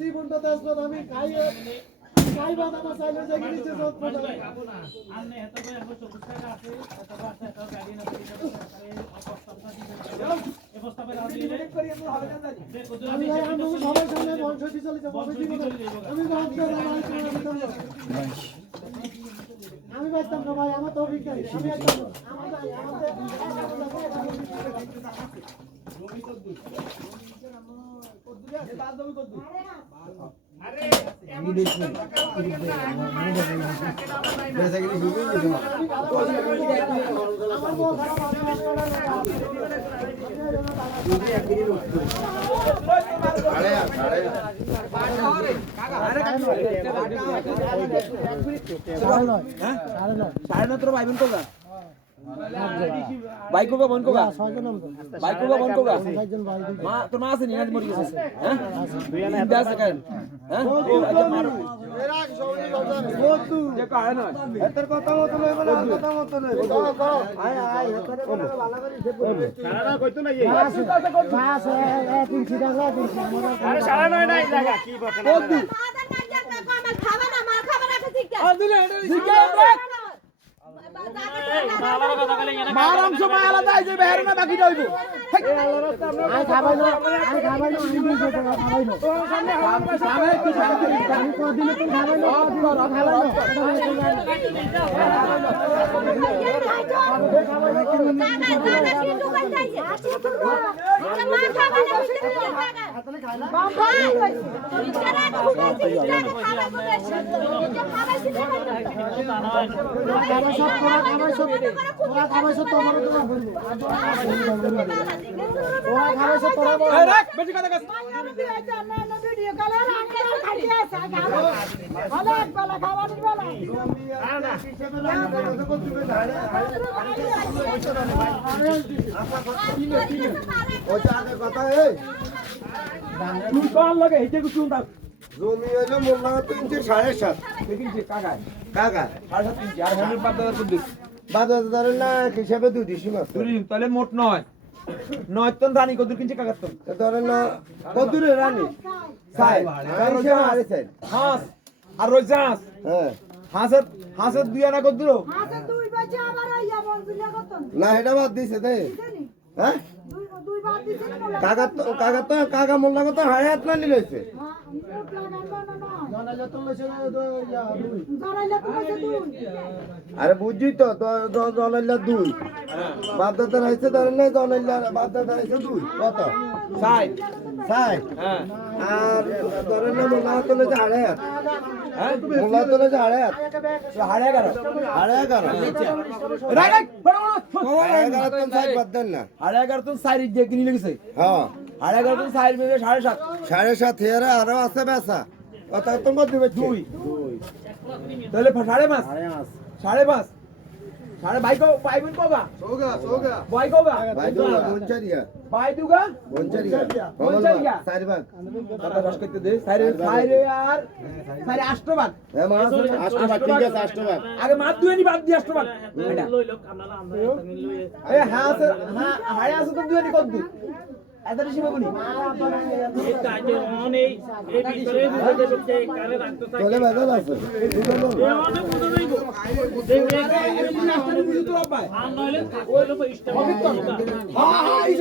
জীবনটা দেশ আমি খাই খাই বানানো চাইলে যে কিছু সব পড়ে আন্নে এত করে এখন 24 টাকা আছে এত আছে এত গাড়ি না এই প্রস্তাবে রাজি হলে করি আমরা হবে না জানি আমি সবার সামনে বংশ দিয়ে চলে যাব আমি আমি বাইতাম না ভাই আমার তো অভিজ্ঞতা নেই আমি একদম জমি তো দুই কদ্দুরি আছে তার জমি কদ্দুরি আরে আমি দেখি বেসা গেলি শুরু হয়ে গেল আমার বড় খারাপ আরে আরে সাড়ে 9 ভাই বোন কোগা ভাই কোগা বোন কোগা ভাই কোগা বোন কোগা মা তোর মা আছে নি আজ মরি গেছে হ্যাঁ দুই আনা এত আছে কেন হ্যাঁ আচ্ছা মারো এরা সবাই বলতো যে কাহে না এতর কথা মত লই বলা কথা মত লই আয় আয় এতর ভালো করে সে বলবে সারা না কইতো না এই মাছ এ তিন টাকা আরে সারা নয় নাই জায়গা কি বলছ না মাদার না জানা কমাল খাবা না মার খাবা না ঠিক আছে আর দিলে এটা শিখে মারাম সময় আলাদা এই যে বের না বাকি যাইবো আই খাবাই না আমি দিন খাবাই না তোর সামনে খাবাই কি আমি কো দিনে তুই খাবাই না তোরা খাবাইছ তোমার তো বলবো তোরা খাবাইছ তোরা বল এ রাখ বেশি কথা কস আমি দিয়েছি না না ভিডিও কল আর আগে খাইতে আছে ভালো একবেলা খাওয়ার বেলা না ওই আগে কথা এই তুই কোন লাগে হেতে কিছু দাও জমি হলো মোল্লা 3 7.5 দেখি কাকা কাকা 3.5 আর হলির বাদার কত দিস বাদার না হিসাবে দুই দিছি মাত্র তুই তাহলে মোট 9 টন রানী কত কিনছে কাকা তো ধরেন না কত রে রানী সাই কারণে আরে সাই হাঁস আর রোজাস হ্যাঁ হাঁসের দুই আনা কত দিলো হাঁসের দুই বাজে আবার আইয়া বলছিলা কত না এটা বাদ দিছে দে হ্যাঁ দুই বাদ দিছে কাকা মোল্লা কত হায়াত না নিলেছে আরে বুঝছি তো জনাইলা 2 বাপদাদা হইছে ধরেন না জনাইলা বাপদাদা হইছে 2 কত 60 হ্যাঁ আর ধরেন না মোল্লা তোলে যে হাড়ায়াত হ্যাঁ মোল্লা তোলে যে হাড়ায়াত 11.5 রাইট বড় বড় 11 তো সাইড বাদ দেন না 11.5 তো সাইড দিয়ে কিনে লেগেছে হ্যাঁ 11.5 তো সাইড মেরে 7.5 এর আরো আছে বেচা কত তোমার দিবে 2 তাহলে 5.5 সাড়ে বাইকো পাইবেন কোগা সোগা বাইকোগা বঞ্চারিয়া বাই দুগা বঞ্চারিয়া সাইড ভাগ কত রস করতে দে সাইরে আর সাইরে 8 ভাগ এ মাছ 8 ভাগ ঠিক আছে 8 ভাগ আগে মাছ দুইনি বাদ দি 8 ভাগ এটা লই লোক আমরা এ হাড়ে আছে তো দুইনি কত দি এত বেশি বলি এই কাজে অনেক এই ভিতরে বুঝতে সবচে কারে রাখতে থাকে চলে বাজার আছে এই অনেক বুঝতে দেইবো দেখবে এই রাস্তায় বুঝতে তো পায় আর নইলে ওই লোক স্টেপ হ্যাঁ এই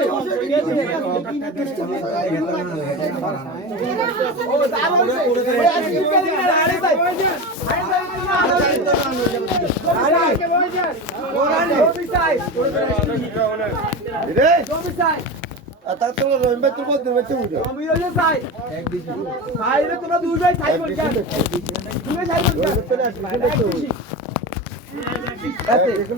ও দাঁড়াও ওই আজকে কালে আড়ে যায় তোমরা